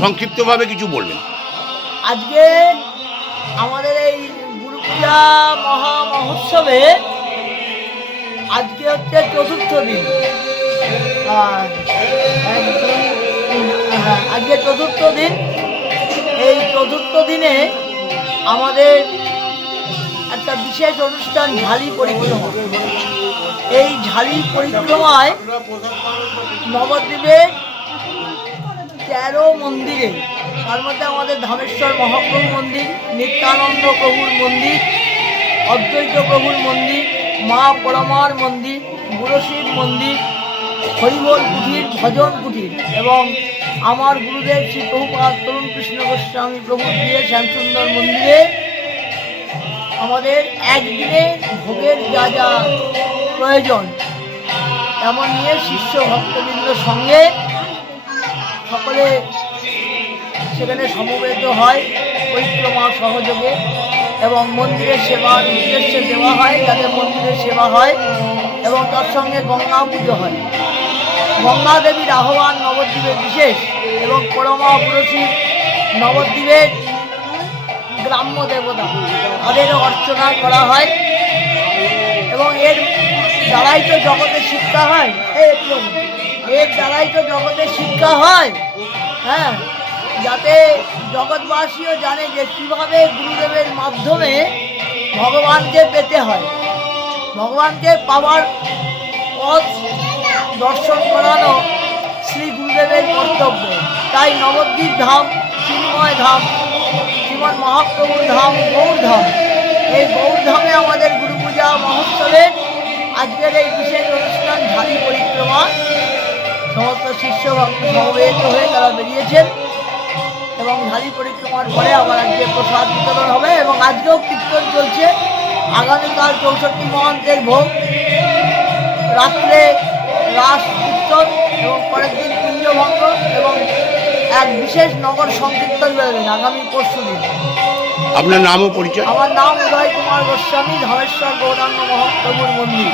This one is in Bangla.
সংক্ষিপ্তভাবে কিছু বলবেন। আজকে আমাদের এই গুরু পূজা মহা মহোৎসবে আজকে হচ্ছে চতুর্থ দিন। আর আজকে চতুর্থ দিন। এই চতুর্থ দিনে আমাদের একটা বিশেষ অনুষ্ঠান ঝালি পরিক্রমা। এই ঝালি পরিক্রমায় নবদ্বীপের 13 মন্দিরে, তার মধ্যে আমাদের ধামেশ্বর মহাপ্রভু মন্দির, নিত্যানন্দ প্রভুর মন্দির, অদ্বৈত প্রভুর মন্দির, মা পরমার মন্দির, গুরুশিব মন্দির, হরিবোল কুঠির, ভজন কুঠির এবং আমার গুরুদেব শ্রী প্রভুপাদ তরুণ কৃষ্ণ গোস্বামী প্রভুর প্রিয় শ্যামসুন্দর মন্দিরে আমাদের একদিনে ভোগের যা যা প্রয়োজন তেমন নিয়ে শিষ্য ভক্তবৃন্দর সঙ্গে সকলে সেখানে সমবেত হয় পরিক্রমা সহযোগে এবং মন্দিরের সেবার উদ্দেশ্যে দেওয়া হয়, যাদের মন্দিরের সেবা হয় এবং তার সঙ্গে গঙ্গা পুজো হয়। গঙ্গা দেবীর আহ্বান নবদ্বীপের বিশেষ এবং পরমা পুরুষী নবদ্বীপের গ্রাম্য দেবতা, তাদেরও অর্চনা করা হয় এবং এর দ্বারাই তো জগতের শিক্ষা হয়। এর দ্বারাই তো জগতের শিক্ষা হয়। হ্যাঁ, যাতে জগৎবাসীও জানে যে কীভাবে গুরুদেবের মাধ্যমে ভগবানকে পেতে হয়, ভগবানকে পাওয়ার পথ দর্শন করানো শ্রী গুরুদেবের কর্তব্য। তাই নবদ্বীপ ধাম, চিন্ময় ধাম, শ্রীমন মহাপ্রভুর ধাম, গৌরধাম, এই গৌরধামে আমাদের গুরু পূজা মহোৎসবের আজকের এই বিশেষ অনুষ্ঠান ঝালি পরিক্রমা। সমস্ত শিষ্য ভক্ত সমবেত হয়ে তারা বেরিয়েছেন এবং ঝালি পরিক্রমার পরে আবার আজকে প্রসাদ বিতরণ হবে এবং আজকেও কীর্তন চলছে। আগামীকাল 64 মহান্তের ভোগ, রাত্রে রাস কীর্তন এবং পরের দিন কুঞ্জভঙ্গ এবং এক বিশেষ নগর সংকীর্তন বেরোবেন আগামী পরশু দিন। আপনার নাম ও পরিচয়? আমার নাম উদয় কুমার গোস্বামী, ধামেশ্বর গৌরাঙ্গ মহাপ্রভুর মন্দির।